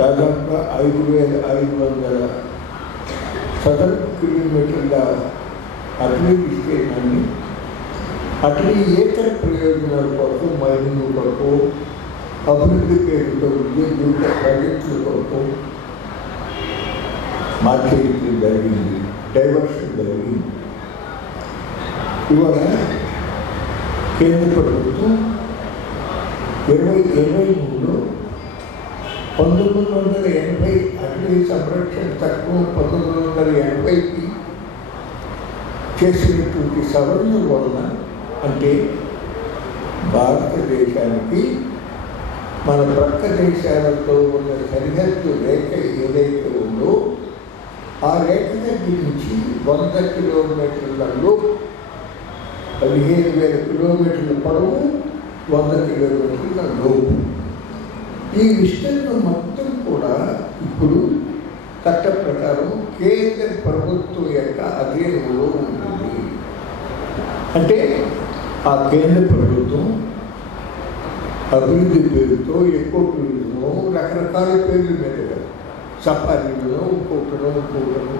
దాదాపుగా ఐదు వేల ఐదు వందల సదర్ కిలోమీటర్ల అటవీ విస్తీర్ణాన్ని అటవీ ఏతర ప్రయోజనాల కొరకు మైనింగ్ కొరకు అభివృద్ధి పేరుతో ఉద్యోగుల ప్రాజెక్టుల కొరకు మార్కెటింగ్ జరిగింది డైవర్షన్ జరిగింది. ఇవాళ కేంద్ర ప్రభుత్వం ఇరవై ఇరవై మూడులో పంతొమ్మిది వందల ఎనభై అటవీ సంరక్షణ చట్టం పంతొమ్మిది వందల ఎనభైకి చేసినటువంటి సవరణ వలన అంటే భారతదేశానికి మన ప్రక్క దేశాలతో ఉన్న సరిహద్దు రేఖ ఏదైతే ఉందో ఆ రేఖ దగ్గర నుంచి వంద కిలోమీటర్లలో పదిహేను వేల కిలోమీటర్ల పొడవు వంద కిలోమీటర్ల లోపు. ఈ విషయంలో మొత్తం కూడా ఇప్పుడు చట్ట ప్రకారం కేంద్ర ప్రభుత్వం యొక్క అధీనంలో ఉంటుంది. అంటే ఆ కేంద్ర ప్రభుత్వం అభివృద్ధి పేరుతో ఎక్కువ పేరును రకరకాల పేర్లు మీద సఫారీలను ఇంకొకటను ఇంకొకటను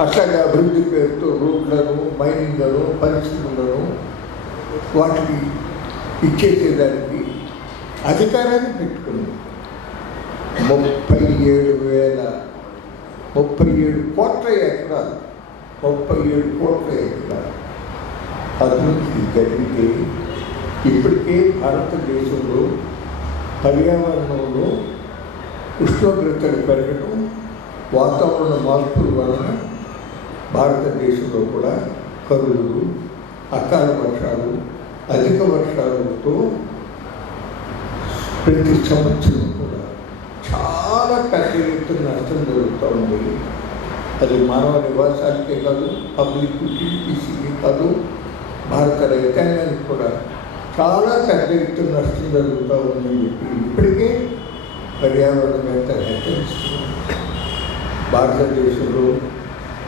అట్లాగే అభివృద్ధి పేరుతో రోడ్లను మైనింగ్లను పరిశ్రమలను వాటికి ఇచ్చేసేదానికి అధికారాన్ని పెట్టుకుంది ముప్పై ఏడు వేల ముప్పై ఏడు కోట్ల ఎకరాలు ముప్పై ఏడు కోట్ల ఎకరాలు అభివృద్ధి జరిగితే ఇప్పటికే భారతదేశంలో పర్యావరణంలో ఉష్ణోగ్రతలు పెరగడం వాతావరణ మార్పుల వలన భారతదేశంలో కూడా కరువులు అకాల వర్షాలు అధిక వర్షాలతో ప్రతి సంవత్సరం కూడా చాలా పెద్ద ఎత్తున నష్టం జరుగుతూ ఉంది. అది మానవ నివాసానికే కాదు పబ్లిక్ యూటిలిటీస్కి కాదు భారత రైతాంగానికి కూడా చాలా పెద్ద ఎత్తున నష్టం జరుగుతూ ఉందని చెప్పి ఇప్పటికే పర్యావరణవేత్తలు హెచ్చరిస్తున్నారు. భారతదేశంలో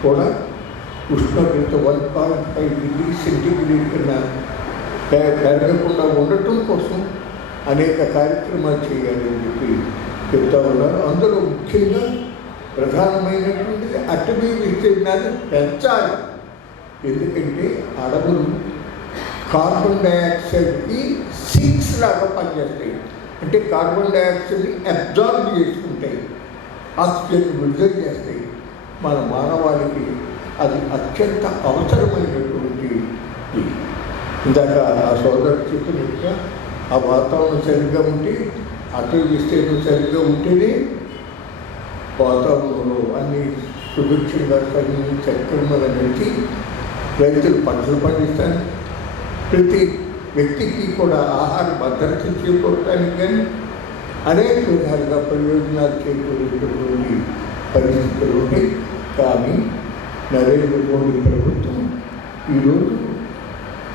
కూడా ఉష్ణోగ్రత one point five degree centigrade కన్నా పెరగకుండా ఉండటం కోసం అనేక కార్యక్రమాలు చేయాలని చెప్పి చెప్తా ఉన్నారు. అందులో ముఖ్యంగా ప్రధానమైనటువంటిది అటవీ విస్తీర్ణాన్ని పెంచాలి. ఎందుకంటే అడవులు కార్బన్ డైఆక్సైడ్కి సీక్స్ లాగా పనిచేస్తాయి. అంటే కార్బన్ డైఆక్సైడ్ని అబ్జార్బ్ చేసుకుంటాయి. ఆక్సిజన్ విడుదల చేస్తాయి. మన మానవాళికి అది అత్యంత అవసరమైనటువంటి ఇందాక ఆ సోదరు చెప్పినట్టుగా ఆ వాతావరణం సరిగ్గా ఉంటే అటు విస్తీర్ణం సరిగ్గా ఉంటేనే వాతావరణంలో అన్ని సుభిక్షంగా సరి చక్రమల నుంచి రైతులు పంటలు పండిస్తారు. ప్రతి వ్యక్తికి కూడా ఆహార భద్రత చేకూరటానికి కానీ అనేక విధాలుగా ప్రయోజనాలు చేకూరేటటువంటి పరిస్థితులు ఉన్నాయి కానీ నరేంద్ర మోడీ ప్రభుత్వం ఈరోజు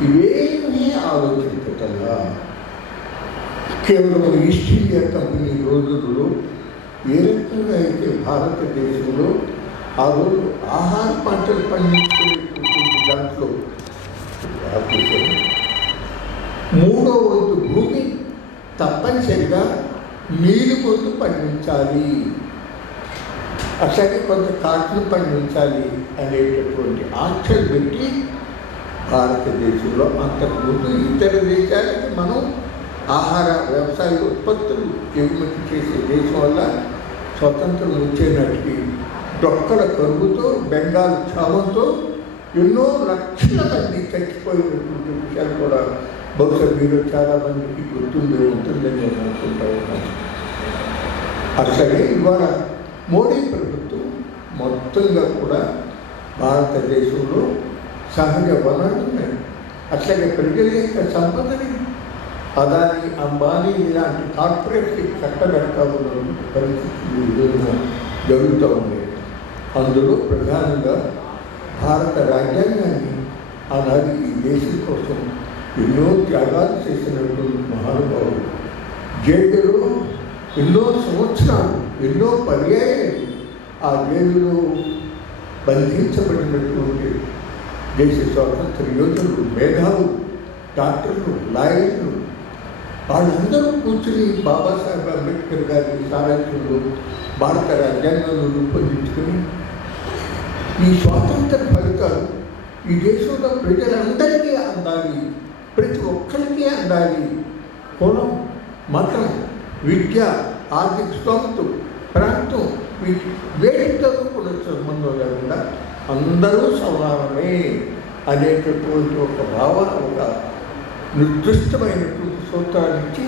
ఇవేమీ ఆలోచించటల్లా. కేవలం ఈస్ట్ ఇండియా కంపెనీ రోజుల్లో ఏ రకంగా అయితే భారతదేశంలో ఆ రోజు ఆహార పంటలు పండించేటువంటి దాంట్లో మూడో వంతు భూమి తప్పనిసరిగా నీరు కొద్దు పండించాలి. అట్లాగే కొంత కాట్లు పండించాలి అనేటటువంటి ఆంక్షలు పెట్టి భారతదేశంలో అంతకుముందు ఇతర దేశాలకి మనం ఆహార వ్యవసాయ ఉత్పత్తులు ఎగుమతి చేసే దేశం వల్ల స్వతంత్రం వచ్చేనాటికి డొక్కల కరువుతో బెంగాల్ క్షామంతో ఎన్నో లక్షల మంది చచ్చిపోయినటువంటి విషయాలు కూడా బహుశా మీరు చాలా మందికి గుర్తుండే ఉంటుందని నేను అనుకుంటా ఉన్నాను. అట్లాగే ఇవాళ మోడీ ప్రభుత్వం మొత్తంగా కూడా భారతదేశంలో సహజ వనరుల్ని అట్లాగే ప్రజల యొక్క సంపదని అదాని అంబానీ ఇలాంటి కార్పొరేట్కి కట్టబెడతా పరిస్థితి పరిస్థితులు ఈ జరుగుతూ ఉన్నాయి. అందులో ప్రధానంగా భారత రాజ్యాంగాన్ని ఆనాడు ఈ దేశం కోసం ఎన్నో త్యాగాలు చేసినటువంటి మహానుభావులు జైలులో ఎన్నో సంవత్సరాలు ఎన్నో పర్యాయాలు ఆ జైలులో బంధించబడినటువంటి దేశ స్వాతంత్ర యోధులు మేధావులు డాక్టర్లు లాయర్లు వాళ్ళందరూ కూర్చుని బాబాసాహెబ్ అంబేద్కర్ గారి సారాంశంలో భారత రాజ్యాంగంలో రూపొందించుకుని ఈ స్వాతంత్ర ఫలితాలు ఈ దేశంలో ప్రజలందరికీ అందాలి ప్రతి ఒక్కరికి అందాలి. కులం మతం విద్య ఆర్థిక స్తోమత ప్రాంతం వేటితో కూడా సంబంధం లేకుండా అందరూ సమానమే అనేటటువంటి ఒక భావన ఒక నిర్దిష్టమైనటువంటి సూత్రాన్ని ఇచ్చి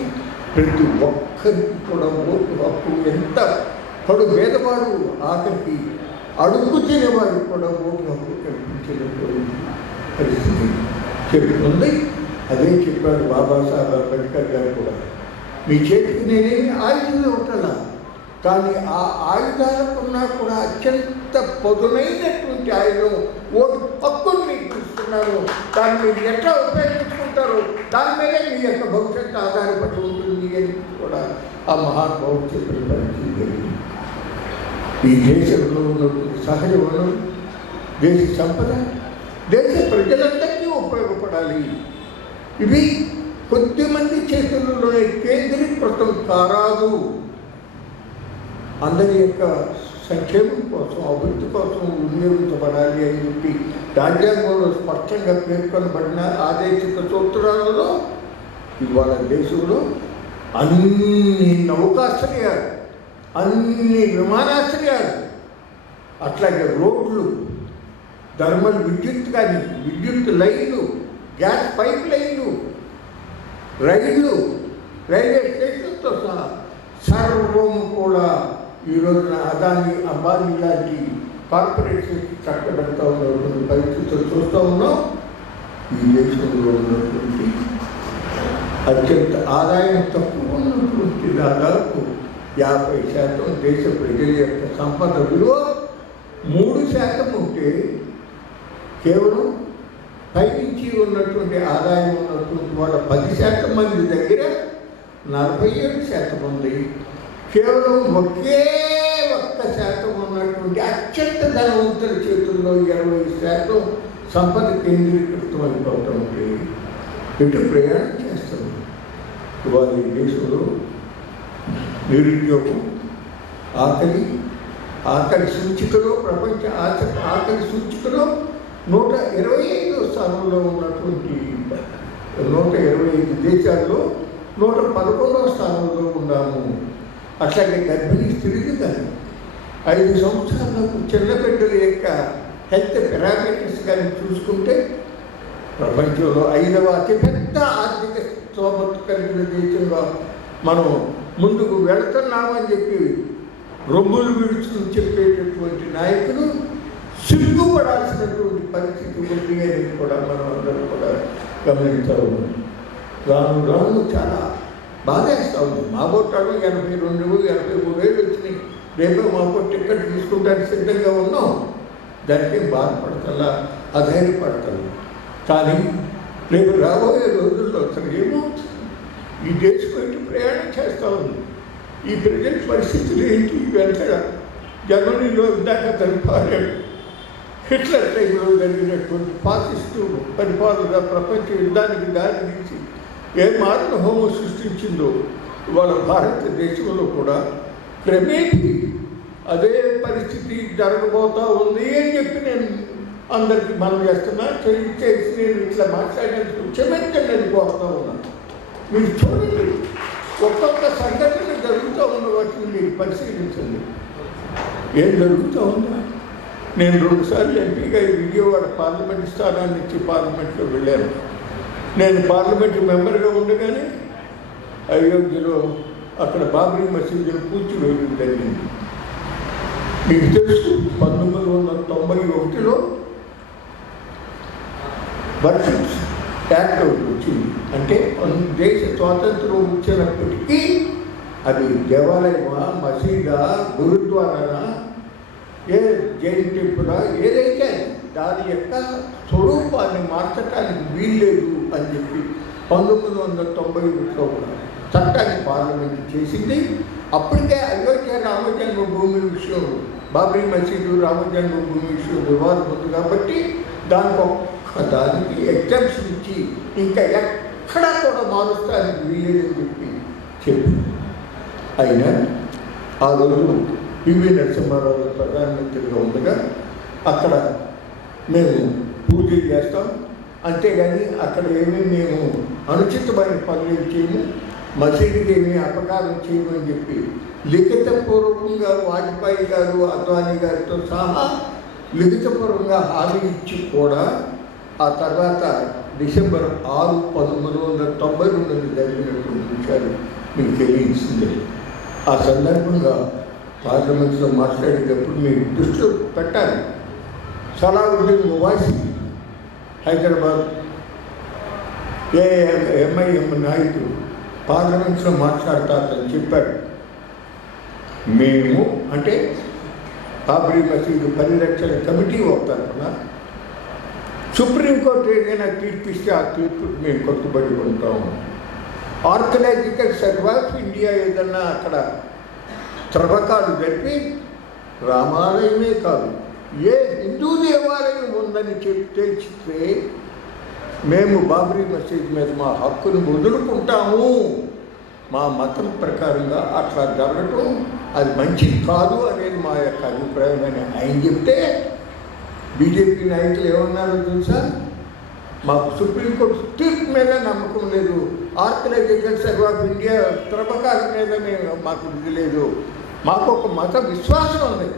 ప్రతి ఒక్కరికి కూడా ఓటు హక్కు ఎంత పడు భేదవాడు ఆఖరికి అడుగు తినేవాడు కూడా ఓటు హక్కు కల్పించలేకపోయింది పరిస్థితి చెప్తుంది. అదే చెప్పాడు బాబాసాహెబ్ అంబేద్కర్ గారు కూడా. మీ చేతికి నేనేమి ఆయుధం ఉంటాను కానీ ఆ ఆయుధాలకున్నా కూడా అత్యంత పదునైనటువంటి ఆయుధం ఓటు హక్కు మీకు దాన్ని మీరు ఎట్లా ఉపయోగించుకుంటారో? దాని మీదే మీ యొక్క భవిష్యత్తు ఆధారపడి ఉంటుంది అని కూడా ఆ మహానుభావుడు చెప్పిన పరిస్థితి ఈ దేశంలో ఉన్నటువంటి సహజ వనరు దేశ సంపద దేశ ప్రజలందరికీ ఉపయోగపడాలి. ఇవి కొద్దిమంది చేతుల్లోనే కేంద్రీకృతం కారాదు. అందరి యొక్క సంక్షేమం కోసం అభివృద్ధి కోసం వినియోగించబడాలి అని చెప్పి రాజ్యాంగంలో స్పష్టంగా పేర్కొనబడిన ఆదేశిత సూత్రాలలో ఇవాళ దేశంలో అన్ని నౌకాశ్రయాలు అన్ని విమానాశ్రయాలు అట్లాగే రోడ్లు థర్మల్ విద్యుత్ కానీ విద్యుత్ లైన్లు గ్యాస్ పైప్ లైన్లు రైళ్ళు రైల్వే స్టేషన్తో సహా సర్వం కూడా ఈ రోజున అదాని అంబానీ లాంటి కార్పొరేషన్కి చక్కబెడతా ఉన్నటువంటి పరిస్థితులు చూస్తూ ఉన్నాం. ఈ దేశంలో ఉన్నటువంటి అత్యంత ఆదాయం తక్కువ ఉన్నటువంటి దాదాపు యాభై శాతం దేశ ప్రజల యొక్క సంపద విలువ మూడు శాతం ఉంటే కేవలం పైనుంచి ఉన్నటువంటి ఆదాయం ఉన్నటువంటి వాళ్ళ పది శాతం మంది దగ్గర నలభై ఏడు శాతం ఉంది. కేవలం ఒకే ఒక్క శాతం ఉన్నటువంటి అత్యంత ధనవంతుల చేతుల్లో ఇరవై శాతం సంపద కేంద్రీకృతం అయిపోతుంది ఇటు ప్రయాణం చేస్తుంది ఇవాళ ఈ దేశంలో నిరుద్యోగం ఆకలి ఆకలి సూచికలో ప్రపంచ ఆచ ఆకలి సూచికలో నూట ఇరవై ఐదో స్థానంలో ఉన్నటువంటి నూట ఇరవై ఐదు దేశాల్లో నూట పదకొండవ స్థానంలో ఉన్నాము. అట్లాగే గర్భిణీ స్త్రీలు కానీ ఐదు సంవత్సరాలకు చిన్నబిడ్డల యొక్క హెల్త్ పెరామీటర్స్ కానీ చూసుకుంటే ప్రపంచంలో ఐదవ అతిపెద్ద ఆర్థిక స్తోమత కలిగిన దేశంగా మనం ముందుకు వెళుతున్నామని చెప్పి రొమ్ములు విడుచుకుని చెప్పేటటువంటి నాయకులు సిగ్గుపడాల్సినటువంటి పరిస్థితి ఉంది అని కూడా మనం అందరం కూడా గమనించాము రాను రాను చాలా బాధేస్తూ ఉంది మా కొట్టాడు ఎనభై రెండు ఎనభై మూడు వేలు వచ్చినాయి. రేపు మాకు టికెట్ తీసుకుంటానికి సిద్ధంగా ఉన్నాం దానికి బాధపడతల్లా అధైర్యపడతల్లా కానీ రేపు రాబోయే రోజుల్లో అసలు ఏమవుతుంది? ఈ దేశం ఏంటి ప్రయాణం చేస్తూ ఉంది? ఈ ప్రజెంట్ పరిస్థితులు ఏంటి? వెనక జర్మనీలో ఇందాక తెలిపారు హిట్లర్ టైంలో జరిగినటువంటి పాకిస్తూ పరిపాలన ప్రపంచ యుద్ధానికి దారి తీసి ఏ మారిన హోమం సృష్టించిందో ఇవాళ భారతదేశంలో కూడా క్రమేపీ అదే పరిస్థితి జరగబోతా ఉంది అని చెప్పి నేను అందరికీ మనం చేస్తున్నా. చేసి నేను ఇట్లా మాట్లాడేందుకు క్షమించండి అని కోరుతా ఉన్నాను మీరు చూడండి ఒక్కొక్క సంఘటన జరుగుతూ ఉన్న వాటిని మీరు పరిశీలించండి. ఏం జరుగుతూ ఉందా? నేను రెండుసార్లు ఎంపీగా విజయవాడ పార్లమెంట్ స్థానాన్ని ఇచ్చి పార్లమెంట్లో వెళ్ళాను. నేను పార్లమెంటు మెంబర్గా ఉండగానే అయోధ్యలో అక్కడ బాబ్రీ మసీదులో కూల్చివేయడం జరిగింది. మీకు తెలుసు పంతొమ్మిది వందల తొంభై ఒకటిలో వర్షిప్స్ యాక్ట్ వచ్చింది. అంటే దేశ స్వాతంత్రం వచ్చినప్పటికీ అది దేవాలయమా మసీదా గురుద్వారానా ఏ జైన్ టెంపులా ఏదైతే దాని యొక్క స్వరూపాన్ని మార్చడానికి వీల్లేదు అని చెప్పి పంతొమ్మిది వందల తొంభై ఒకటిలో చట్టాన్ని పార్లమెంట్ చేసింది. అప్పటికే అయోధ్య రామజన్మభూమి విషయం బాబ్రీ మసీదు రామజన్మభూమి విషయం వివాదం ఉంది కాబట్టి దానికి ఒక్క దానికి ఎగ్జామ్షన్ ఇచ్చి ఇంకా ఎక్కడ ఎక్కడా కూడా మారుస్తానికి వీలేదని చెప్పి చెప్పి అయినా ఆ రోజు పివి నరసింహారావు ప్రధానమంత్రిగా ఉండగా అక్కడ మేము పూజలు చేస్తాం. అంతేగాని అక్కడ ఏమీ మేము అనుచితమైన పనులు చేయము. మసీదుకి ఏమీ అపకారం చేయమని చెప్పి లిఖితపూర్వకంగా వాజ్పేయి గారు అద్వానీ గారితో సహా లిఖితపూర్వకంగా హామీ ఇచ్చి కూడా ఆ తర్వాత డిసెంబర్ ఆరు పంతొమ్మిది వందల తొంభై రెండు జరిగినటువంటి విషయాలు మీకు తెలియజేసింది. ఆ సందర్భంగా పార్లమెంట్లో మాట్లాడేటప్పుడు మీరు దృష్టిలో పెట్టాలి. సలావుద్దీన్ మువాసి హైదరాబాద్ ఏ ఎంఐఎం నాయకుడు పార్లమెంట్లో మాట్లాడతారని చెప్పారు. మేము అంటే బాబ్రీ మసీదు పరిరక్షణ కమిటీ ఒక తరఫున సుప్రీంకోర్టు ఏదైనా తీర్పిస్తే ఆ తీర్పు మేము కట్టుబడి ఉంటాము ఆర్కలాజికల్ సర్వే ఆఫ్ ఇండియా ఏదన్నా అక్కడ త్రవ్వకాలు జరిపి రామాలయమే కాదు ఏ హిందూ దేవాలయం ఉందని చెప్పి తెలిస్తే మేము బాబ్రీ మసీద్ మీద మా హక్కును వదులుకుంటాము. మా మతం ప్రకారంగా అట్లా జరగటం అది మంచిది కాదు అనేది మా యొక్క అభిప్రాయం అని ఆయన చెప్తే బీజేపీ నాయకులు ఏమన్నారో తెలుసా? మాకు సుప్రీంకోర్టు తీర్పు మీద నమ్మకం లేదు. ఆర్గనైజేషన్ సర్వ్ ఆఫ్ ఇండియా త్రవ్వకాల మీద మేము మాకు ఇది లేదు. మాకు ఒక మత విశ్వాసం ఉంది.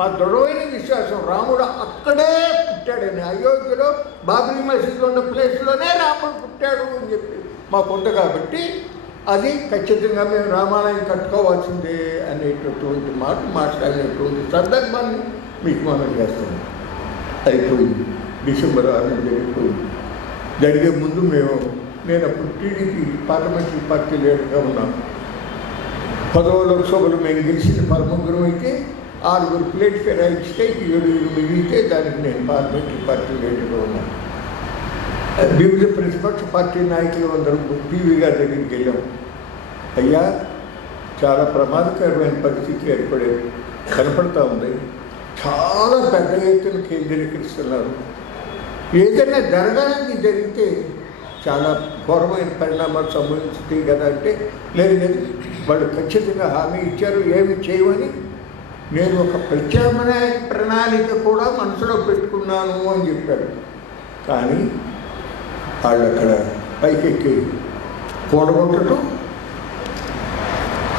మా దృఢమైన విశ్వాసం రాముడు అక్కడే పుట్టాడని అయోధ్యలో బాబ్రీ మసీద్ ఉన్న ప్లేస్లోనే రాముడు పుట్టాడు అని చెప్పి మాకు ఉంది కాబట్టి అది ఖచ్చితంగా మేము రామాలయం కట్టుకోవాల్సిందే అనేటటువంటి మాట మాట్లాడినటువంటి సందర్భాన్ని మీకు మనం చేస్తున్నాం అయిపోయింది. డిసెంబర్ ఆరు జరిగిపోయింది. జరిగే ముందు మేము నేను అప్పుడు టీడీపీ పార్లమెంటరీ పార్టీ లీడర్గా ఉన్నాను. పదవ లోక్సభలో మేము గెలిచిన పదముగ్గురం అయితే ఆరుగురు ప్లేట్ ఫెరాయిస్తే ఏడుగురు మిగిలితే దానికి నేను పార్లమెంటరీ పార్టీ లీడర్గా ఉన్నాను వివిధ ప్రతిపక్ష పార్టీ నాయకులు అందరూ పీవీ గారి దగ్గరికి వెళ్ళాం. అయ్యా చాలా ప్రమాదకరమైన పరిస్థితి ఏర్పడే కనపడతా ఉంది. చాలా పెద్ద ఎత్తున కేంద్రీకరిస్తున్నారు. ఏదైనా జరగాలని జరిగితే చాలా ఘోరమైన పరిణామాలు సంభవించుతాయి కదా అంటే లేదు లేదు వాళ్ళు ఖచ్చితంగా హామీ ఇచ్చారు ఏమి చేయమని నేను ఒక ప్రత్యామ్నాయ ప్రణాళిక కూడా మనసులో పెట్టుకున్నాను అని చెప్పారు కానీ వాళ్ళు అక్కడ పైకెక్కి కూడగొట్టడం.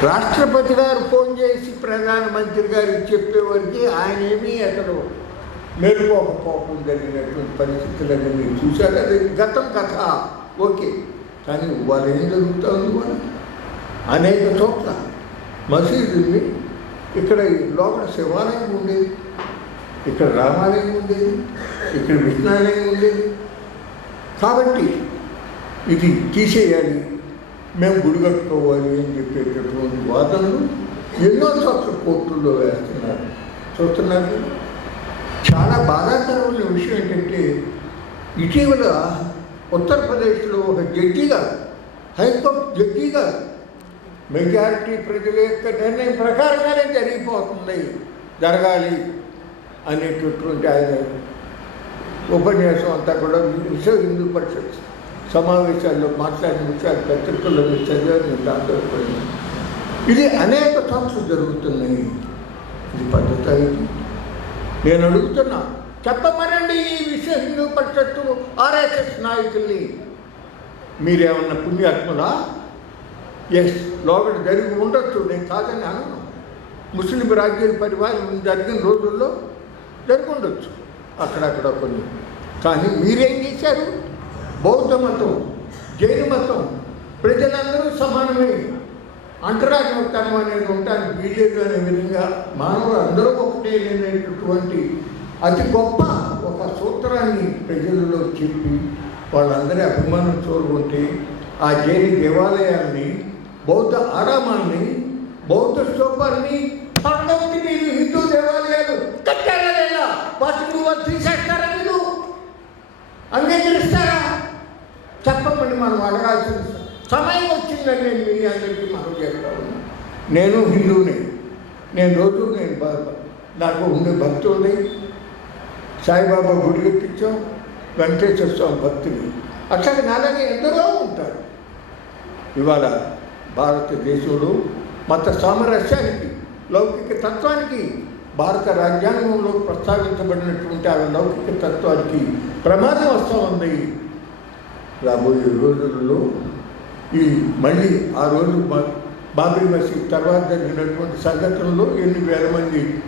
రాష్ట్రపతి గారు ఫోన్ చేసి ప్రధానమంత్రి గారికి చెప్పేవారికి ఆయన ఏమీ అసలు మేలుకోకపోవడం జరిగినటువంటి పరిస్థితులన్నీ మీరు చూశాక అది గతం కథ. ఓకే. కానీ వాళ్ళు ఏం జరుగుతుంది? అనేక చోట్ల మసీదుని ఇక్కడ లోపల శివాలయం ఉండేది ఇక్కడ రామాలయం ఉండేది ఇక్కడ విష్ణాలయం ఉండేది. కాబట్టి ఇది తీసేయాలి మేము గుడి కట్టుకోవాలి అని చెప్పేటటువంటి వాదనలు ఎన్నో చోట్ల కోర్టుల్లో వేస్తున్నారు. చూస్తున్నారు? చాలా బాధాకరమైన విషయం ఏంటంటే ఇటీవల ఉత్తరప్రదేశ్లో ఒక జడ్జిగా హైకోర్టు జడ్జిగా మెజారిటీ ప్రజల యొక్క నిర్ణయం ప్రకారంగానే జరిగిపోతుంది. జరగాలి అనేటటువంటి ఆయన ఉపన్యాసం అంతా కూడా విశ్వ హిందూ పరిషత్ సమావేశాల్లో మాట్లాడిన విషయాలు పత్రికల్లో చదివాను చదివారు ఇది అనేక సంస్థలు జరుగుతున్నాయి. ఇది పద్ధతి అయింది. నేను అడుగుతున్నా చెప్పమనండి ఈ విశ్వ హిందూ పరిషత్తు ఆర్ఎస్ఎస్ నాయకుల్ని. మీరేమన్నా పుణ్యాత్ములా? ఎస్ లోపల జరిగి ఉండొచ్చు. నేను కాదని అనను. ముస్లిం రాజ్యాల పరిపాలన జరిగిన రోజుల్లో జరిగి ఉండొచ్చు. అక్కడక్కడ కొన్ని. కానీ మీరేం చేశారు? బౌద్ధ మతం జైన మతం ప్రజలందరూ సమానమే. అంటరాజమతనం అనేది ఉండడానికి వీలేదు అనే విధంగా మానవులు అందరూ ఒకటే లేనటువంటి అతి గొప్ప ఒక సూత్రాన్ని ప్రజలలో చెప్పి వాళ్ళందరి అభిమానం చూరుకుంటే ఆ జైలు దేవాలయాన్ని బౌద్ధ ఆరామాన్ని బౌద్ధ స్తూపాన్ని పడగొట్టి మీరు హిందూ దేవాలయాలు కట్టారా లేదా వాటిని వాళ్ళు తీసేస్తారా మీరు? అంగీకరిస్తారా? చెప్పమని మనం అడగాల్సిన సమయం వచ్చిందని నేను మీ అందరికీ మనం చెప్తాను నేను హిందువుని. నేను రోజు నేను నాకు ఉండే భక్తి ఉంది. సాయిబాబా గుడి కట్టించాం వెంకటేశ్వర స్వామి భక్తిని. అట్లాగే నాలాగే ఎందరో ఉంటారు. ఇవాళ భారతదేశంలో మత సామరస్యానికి లౌకిక తత్వానికి భారత రాజ్యాంగంలో ప్రస్తావించబడినటువంటి ఆ లౌకిక తత్వానికి ప్రమాదం వస్తూ ఉంది. రాబోయే రోజులలో ఈ మళ్ళీ ఆ రోజు బా- బాబరీ మసీద్ తర్వాత జరిగినటువంటి సంఘటనలో ఎన్ని వేల మంది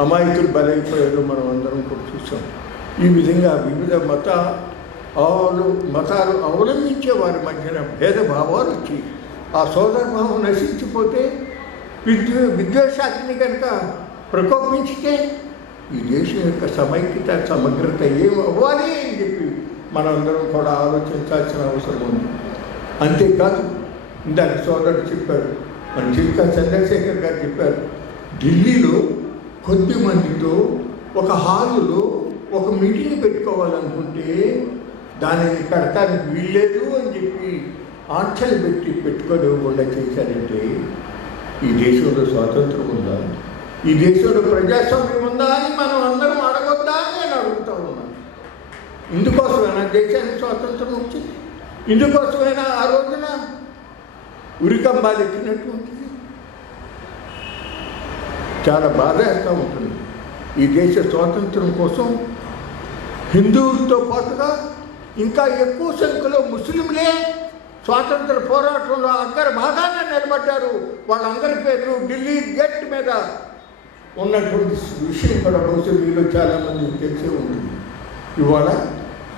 అమాయకులు బలైపోయారో మనం అందరం కూడా చూసాం. ఈ విధంగా వివిధ మత మతాలు అవలంబించే వారి మధ్యన భేదభావాలు వచ్చి ఆ సోదరభావం నశించిపోతే విద్వే విద్వేషాగ్ని కనుక ప్రకోపించితే ఈ దేశం యొక్క సమైక్యత సమగ్రత ఏం అవ్వాలి అని చెప్పి మనందరం కూడా ఆలోచించాల్సిన అవసరం ఉంది. అంతేకాదు ఇందాక సోదరుడు చెప్పారు మన చిల్కా చంద్రశేఖర్ గారు చెప్పారు ఢిల్లీలో కొద్ది మందితో ఒక హాలులో ఒక మీటింగ్ పెట్టుకోవాలనుకుంటే దానిని కడతానికి వీల్లేదు అని చెప్పి ఆంక్షలు పెట్టి పెట్టుకోనివ్వకుండా చేశారంటే ఈ దేశంలో స్వాతంత్రం ఉందా? ఈ దేశంలో ప్రజాస్వామ్యం ఉందా అని మనం అందరం అడగొద్దా అని నేను అడుగుతా ఉన్నాను ఇందుకోసమైనా దేశానికి స్వాతంత్రం వచ్చింది? ఇందుకోసమైనా ఆ రోజున ఉరికంబాలు ఎక్కినటువంటిది? చాలా బాధ వేస్తూ ఉంటుంది. ఈ దేశ స్వాతంత్రం కోసం హిందువులతో పాటుగా ఇంకా ఎక్కువ సంఖ్యలో ముస్లింలే స్వాతంత్ర పోరాటంలో అందరు బాగానే నిలబడ్డారు. వాళ్ళందరి పేర్లు ఢిల్లీ గేట్ మీద ఉన్నటువంటి విషయం కూడా బహుశా మీలో చాలామంది తెలిసే ఉంటుంది. ఇవాళ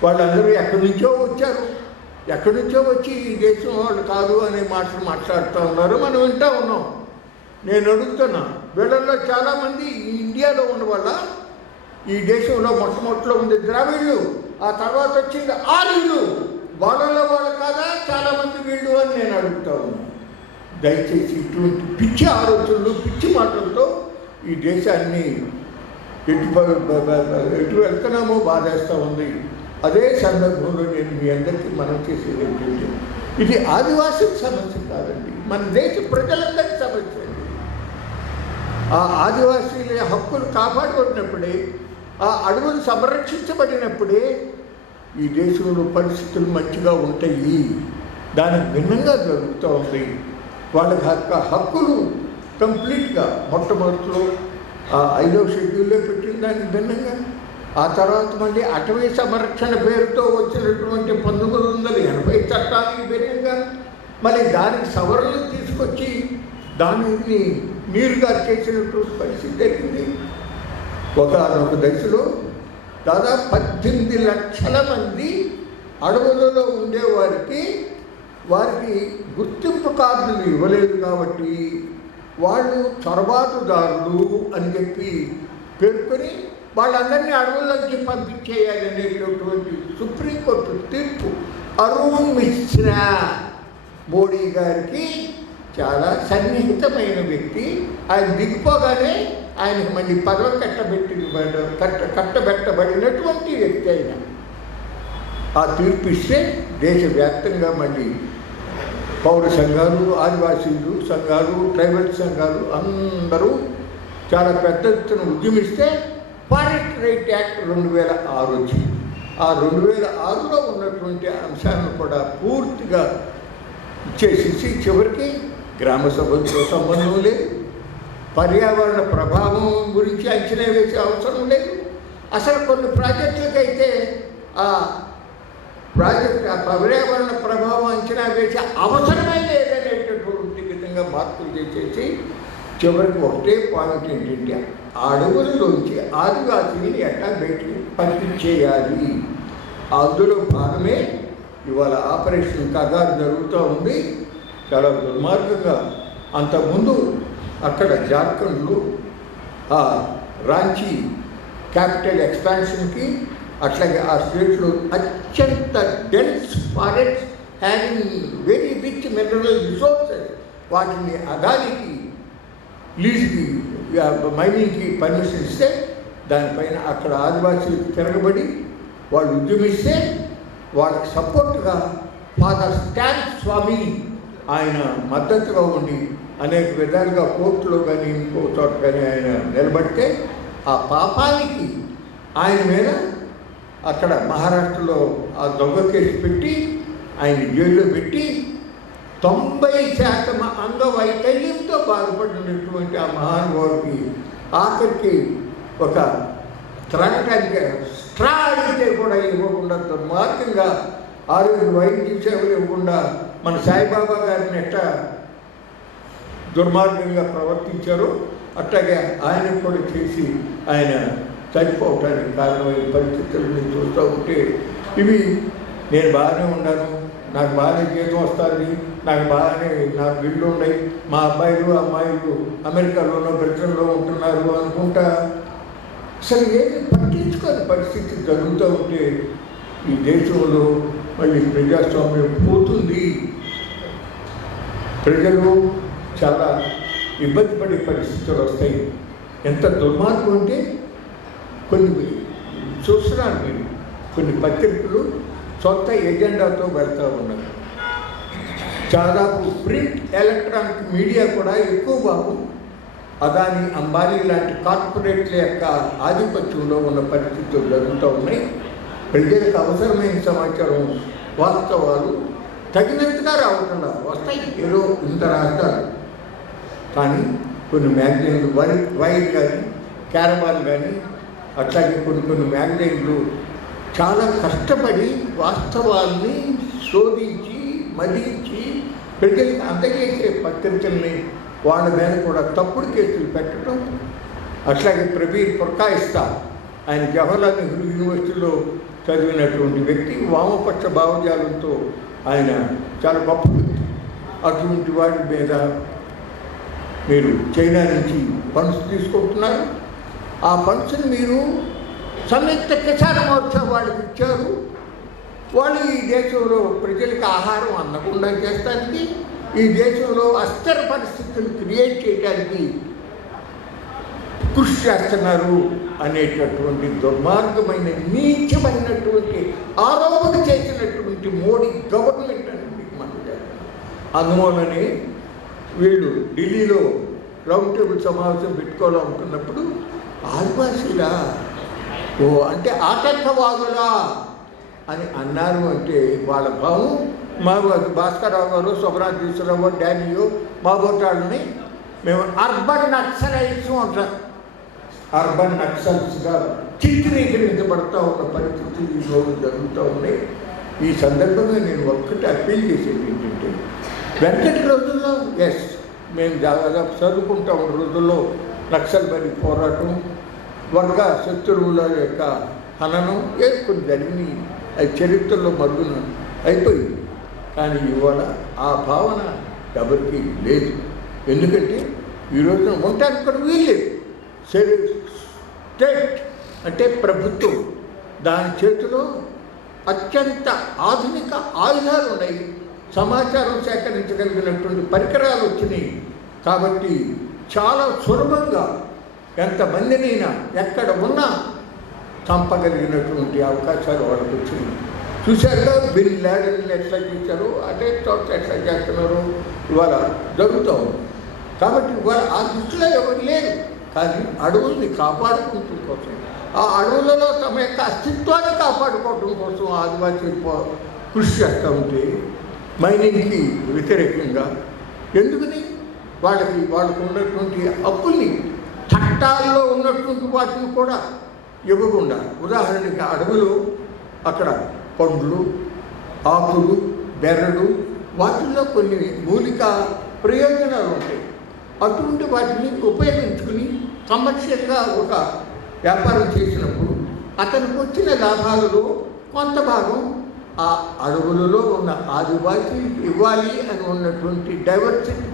వాళ్ళందరూ ఎక్కడి నుంచో వచ్చారు. ఎక్కడి నుంచో వచ్చి ఈ దేశం వాళ్ళు కాదు అనే మాటలు మాట్లాడుతూ ఉన్నారు. మనం వింటూ ఉన్నాం. నేను అడుగుతున్నా వీళ్ళల్లో చాలామంది ఈ ఇండియాలో ఉన్న వాళ్ళ ఈ దేశంలో మొట్టమొదటిలో ఉంది ద్రావిడ్లు ఆ తర్వాత వచ్చింది ఆర్యులు. వాళ్ళలో వాళ్ళు కాదా చాలామంది వీళ్ళు అని నేను అడుగుతా ఉన్నాను దయచేసి ఇటువంటి పిచ్చి ఆలోచనలు పిచ్చి మాటలతో ఈ దేశాన్ని ఎటు ఎటు వెళ్తున్నామో బాధేస్తూ ఉంది. అదే సందర్భంలో నేను మీ అందరికీ మనం చేసేది ఏంటంటే ఇది ఆదివాసుల సమస్య కాదండి. మన దేశ ప్రజలందరి సమస్య అండి. ఆ ఆదివాసీల హక్కులు కాపాడుకున్నప్పుడే ఆ అడవులు సంరక్షించబడినప్పుడే ఈ దేశంలో పరిస్థితులు మంచిగా ఉంటాయి. దానికి భిన్నంగా జరుగుతూ ఉంది. వాళ్ళకి హక్క హక్కులు కంప్లీట్గా మొట్టమొదటిలో ఆ ఐదో షెడ్యూల్లో పెట్టిన దానికి భిన్నంగా. ఆ తర్వాత మళ్ళీ అటవీ సంరక్షణ పేరుతో వచ్చినటువంటి పంతొమ్మిది వందల ఎనభై చట్టానికి భిన్నంగా మళ్ళీ దానికి సవరణలు తీసుకొచ్చి దానిని నీరుగా చేసినటువంటి పరిస్థితి జరిగింది. ఒక దశలో దాదాపు పద్దెనిమిది లక్షల మంది అడవులలో ఉండేవారికి వారికి గుర్తింపు కార్డులు ఇవ్వలేదు కాబట్టి వాళ్ళు చొరబాటుదారులు అని చెప్పి పేర్కొని వాళ్ళందరినీ అడవుల్లోంచి పంపించేయాలి అనేటటువంటి సుప్రీంకోర్టు తీర్పు అరుణ్ మిశ్రా మోడీ గారికి చాలా సన్నిహితమైన వ్యక్తి. ఆయన దిగిపోగానే ఆయనకు మళ్ళీ పదవి కట్టబెట్టి కట్ట కట్టబెట్టబడినటువంటి వ్యక్తి అయిన ఆ తీర్పు ఇస్తే దేశవ్యాప్తంగా మళ్ళీ పౌర సంఘాలు ఆదివాసీలు సంఘాలు ట్రైబల్ సంఘాలు అందరూ చాలా పెద్ద ఎత్తున ఉద్యమిస్తే ఫారెస్ట్ రైట్ యాక్ట్ రెండు వేల ఆరు వచ్చింది ఆ రెండు వేల ఆరులో ఉన్నటువంటి అంశాలను కూడా పూర్తిగా ఇచ్చేసేసి చివరికి గ్రామ సభలతో సంబంధం లేదు. పర్యావరణ ప్రభావం గురించి అంచనా వేసే అవసరం లేదు. అసలు కొన్ని ప్రాజెక్టులకైతే ఆ ప్రాజెక్ట్ ఆ పర్యావరణ ప్రభావం అంచనా వేసే అవసరమే లేదనేటటువంటి విధంగా మార్పులు చేసేసి చివరికి ఒకటే పాయింట్ ఏంటంటే అడవుల్లోంచి అడవులలోంచి ఆదివాసీని ఎట్టా బయటికి పంపించేయాలి. అందులో భాగమే ఇవాళ ఆపరేషన్ కగారు జరుగుతూ ఉంది. చాలా దుర్మార్గంగా అంతకుముందు అక్కడ జార్ఖండ్లో ఆ రాంచీ క్యాపిటల్ ఎక్స్పాన్షన్కి అట్లాగే ఆ స్టేట్లో అత్యంత dense forest having very rich mineral resources వాటిని అదానికి లీజ్కి మైనింగ్కి పర్మిషన్ ఇస్తే దానిపైన అక్కడ ఆదివాసీలు తిరగబడి వాళ్ళు ఉద్యమిస్తే వాళ్ళకి సపోర్ట్గా ఫాదర్ స్టాన్ స్వామి ఆయన మద్దతుగా ఉండి అనేక విధాలుగా కోర్టులో కానీ ఇంకో చోట కానీ ఆయన నిలబడితే ఆ పాపానికి ఆయన మీద అక్కడ మహారాష్ట్రలో ఆ దొంగ కేసు పెట్టి ఆయన జైల్లో పెట్టి తొంభై శాతం అంగవైకల్యంతో బాధపడినటువంటి ఆ మహానుభావుడికి ఆఖరికి ఒక త్రాగటానికి స్ట్రా అడిగితే కూడా ఇవ్వకుండా దుర్మార్గంగా ఆరోగ్య వైద్య సేవలు ఇవ్వకుండా మన సాయిబాబా గారిని ఎట్లా దుర్మార్గంగా ప్రవర్తించారో. అట్లాగే ఆయన కూడా చేసి ఆయన చనిపోవటానికి కారణమైన పరిస్థితులు నేను చూస్తూ ఉంటే ఇవి నేను బాగానే ఉన్నాను నాకు బాగానే జీతం వస్తుంది నాకు బాగానే నాకు ఇల్లు ఉన్నాయి మా అబ్బాయిలు అమ్మాయిలు అమెరికాలోనో బ్రిటన్లో ఉంటున్నారు అనుకుంటా. అసలు ఏది పట్టించుకోని పరిస్థితి జరుగుతూ ఉంటే ఈ దేశంలో మళ్ళీ ప్రజాస్వామ్యం పోతుంది. ప్రజలు చాలా ఇబ్బంది పడే పరిస్థితులు వస్తాయి. ఎంత దుర్మార్గం అంటే కొన్ని చూస్తున్నాను నేను. కొన్ని పత్రికలు సొంత ఎజెండాతో వెళ్తూ ఉన్నారు దాదాపు ప్రింట్ ఎలక్ట్రానిక్ మీడియా కూడా ఎక్కువ భాగం అదాని అంబానీ లాంటి కార్పొరేట్ల యొక్క ఆధిపత్యంలో ఉన్న పరిస్థితులు జరుగుతూ ఉన్నాయి. ప్రజలకు అవసరమైన సమాచారం వాస్తవాలు తగినంతగా రావకుండా వస్తాయి. ఏదో ఇంత రాస్తారు. కానీ కొన్ని మ్యాగజైన్లు వై వైర్ కానీ క్యారబాల్ కానీ అట్లాగే కొన్ని కొన్ని మ్యాగజైన్లు చాలా కష్టపడి వాస్తవాల్ని శోధించి మదించి ప్రజలకు అందజేసే పత్రికల్ని వాళ్ళ మీద కూడా తప్పుడు కేసులు పెట్టడం అట్లాగే ప్రవీర్ పురకాయిస్తా ఆయన జవహర్లాల్ నెహ్రూ యూనివర్సిటీలో చదివినటువంటి వ్యక్తి వామపక్ష భావజాలంతో ఆయన చాలా గొప్ప వ్యక్తి. అటువంటి వాడి మీద మీరు చైనా నుంచి ఫండ్స్ తీసుకుంటున్నారు. ఆ ఫండ్స్ని మీరు సంయుక్త కిసాన్ మోర్చా వాళ్ళకి ఇచ్చారు. వాళ్ళు ఈ దేశంలో ప్రజలకు ఆహారం అందకుండా చేస్తానికి ఈ దేశంలో అస్థిర పరిస్థితులు క్రియేట్ చేయడానికి కృషి చేస్తున్నారు అనేటటువంటి దుర్మార్గమైన నీచమైనటువంటి ఆరోపణ చేసినటువంటి మోడీ గవర్నమెంట్ మీకు మనం అందువలనే వీళ్ళు ఢిల్లీలో రౌండ్ టేబుల్ సమావేశం పెట్టుకోవాలనుకున్నప్పుడు ఆదివాసీలా? ఓ అంటే ఆటంకవాదులా? అని అన్నారు అంటే వాళ్ళ భావం మా భాస్కరరావు గారు సుబ్రాజేశ్వరరావు డానియో మా బోటాళ్ళని మేము అర్బన్ నక్సలైట్స్ అంటారు. అర్బన్ నక్సల్స్గా చిత్రీకరించబడతా ఉన్న పరిస్థితి ఈ రోజు జరుగుతూ ఉన్నాయి ఈ సందర్భంగా నేను ఒక్కటి అప్పీల్ చేసేది ఏంటంటే వెంకటి రోజుల్లో ఎస్ మేము దాదాపు చదువుకుంటా ఉన్న రోజుల్లో నక్సల్ బరి పోరాటం వర్గ శత్రువుల యొక్క హననం ఏ కొన్ని జరిగినాయి. అది చరిత్రలో మరుగున అయిపోయింది. కానీ ఇవాళ ఆ భావన ఎవరికి లేదు. ఎందుకంటే ఈ రోజున ఉండటానికి కూడా వీల్లేదు సరే స్టేట్ అంటే ప్రభుత్వం. దాని చేతిలో అత్యంత ఆధునిక ఆయుధాలు ఉన్నాయి. సమాచారం సేకరించగలిగినటువంటి పరికరాలు వచ్చినాయి. కాబట్టి చాలా సులభంగా ఎంతమందినైనా ఎక్కడ ఉన్నా చంపగలిగినటువంటి అవకాశాలు వాళ్ళకి వచ్చినాయి. చూశారుగా బిల్ ఎట్లా చూశారు అదే చోట ఎట్లా చేస్తున్నారు ఇవాళ జరుగుతూ ఉంది. కాబట్టి ఇవాళ ఆ దృష్టిలో ఎవరు లేరు కానీ అడవుల్ని కాపాడుకుంటూ కోసం ఆ అడవులలో తమ యొక్క అస్తిత్వాన్ని కాపాడుకోవడం కోసం ఆదివాసీ కృషి చేస్తూ ఉంటే మైనింగ్కి వ్యతిరేకంగా ఎందుకని? వాళ్ళకి వాళ్ళకు ఉన్నటువంటి అప్పుల్ని చట్టాల్లో ఉన్నటువంటి వాటిని కూడా ఇవ్వకుండా. ఉదాహరణకి అడవులు అక్కడ పండ్లు ఆకులు బెర్రలు వాటిల్లో కొన్ని మూలిక ప్రయోజనాలు ఉంటాయి. అటువంటి వాటిని ఉపయోగించుకుని కమర్షియల్గా ఒక వ్యాపారం చేసినప్పుడు అతనికి వచ్చిన లాభాలలో కొంత భాగం ఆ అడవులలో ఉన్న ఆదివాసీ ఇవ్వాలి అని ఉన్నటువంటి డైవర్సిటీ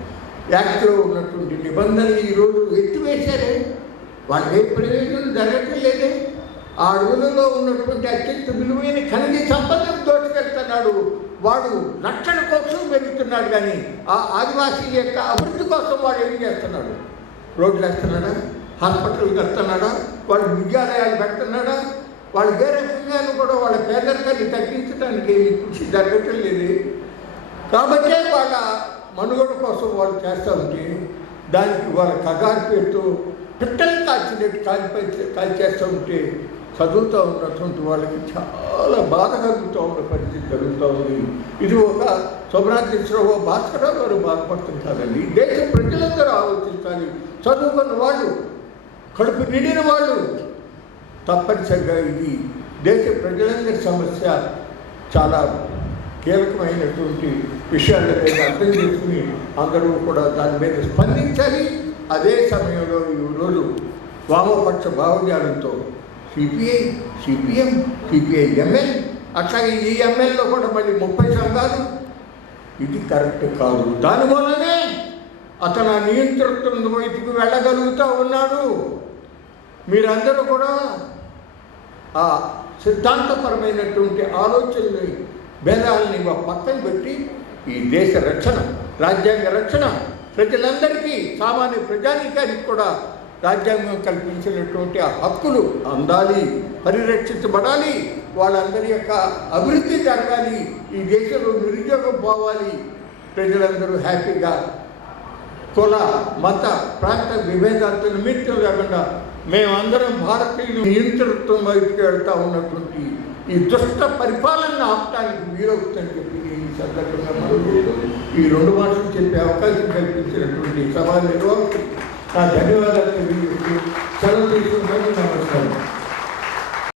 యాక్ట్లో ఉన్నటువంటి నిబంధనలు ఈరోజు ఎత్తివేశారే. వాళ్ళకి ఏ ప్రయోజనం జరగటం లేదే ఆ అడవులలో ఉన్నటువంటి అత్యంత విలువైన ఖనిజ సంపదను దోచుకెళ్తున్నాడు వాడు రక్షణ కోసం పెరుగుతున్నాడు కానీ ఆ ఆదివాసీ యొక్క అభివృద్ధి కోసం వాడు ఏం చేస్తున్నాడు? రోడ్లు వేస్తున్నాడా హాస్పిటల్కి వస్తున్నాడా వాళ్ళు విద్యాలయాలు పెడుతున్నాడా వాళ్ళు ఏ రకంగానూ కూడా వాళ్ళ పేదరికాన్ని తగ్గించడానికి కృషి జరగటం లేదు. కాబట్టే వాళ్ళ మనుగడ కోసం వాళ్ళు చేస్తూ ఉంటే దానికి వాళ్ళ కగారు పేరుతో పిట్టలు కాల్చినట్టు కాల్పై కాల్చేస్తూ ఉంటే చదువుతూ ఉన్నటువంటి వాళ్ళకి చాలా బాధ కలుగుతూ ఉన్న పరిస్థితి జరుగుతూ ఉంది. ఇది ఒక శుభ్రాధ్యక్షరావు భాస్కరరావు గారు బాధపడుతుంటారండి. దేశ ప్రజలందరూ ఆలోచించాలి చదువుకున్న వాళ్ళు కడుపు నిండిన వాళ్ళు తప్పనిసరిగా ఇది దేశ ప్రజలందరి సమస్య చాలా కీలకమైనటువంటి విషయాల మీద అర్థం చేసుకుని అందరూ కూడా దాని మీద స్పందించాలి. అదే సమయంలో ఈరోజు వామపక్ష భావజాలంతో సిపిఐ సిపిఎం సిపిఐ ఎంఎల్ అట్లాగే ఈ ఎంఎల్లో కూడా మళ్ళీ ముప్పై సంఘాలు. ఇది కరెక్ట్ కాదు. దానివల్లనే అతను ఆ నియంత్రితుల వైపుకు వెళ్ళగలుగుతూ ఉన్నాడు. మీరందరూ కూడా ఆ సిద్ధాంతపరమైనటువంటి ఆలోచనలు భేదాలని పక్కన పెట్టి ఈ దేశ రక్షణ రాజ్యాంగ రక్షణ ప్రజలందరికీ సామాన్య ప్రజానికానికి కూడా రాజ్యాంగం కల్పించినటువంటి ఆ హక్కులు అందాలి పరిరక్షించబడాలి వాళ్ళందరి యొక్క అభివృద్ధి జరగాలి ఈ దేశంలో నిరుద్యోగం పోవాలి. ప్రజలందరూ హ్యాపీగా కుల మత ప్రాంత విభేదాలతో నిమిత్తం లేకుండా మేమందరం భారతీయులు నియంతృత్వం వైపుకి వెళ్తా ఉన్నటువంటి ఈ దుష్ట పరిపాలన ఆపటానికి వీరవుతుందని చెప్పి ఈ సందర్భంగా మరుగుతూ ఈ రెండు మాటలు చెప్పే అవకాశం కల్పించినటువంటి సభ నిర్వాహకులు నా ధన్యవాదాలు తెలియజేస్తూ సెలవు తీసుకుంటాను. నమస్కారం.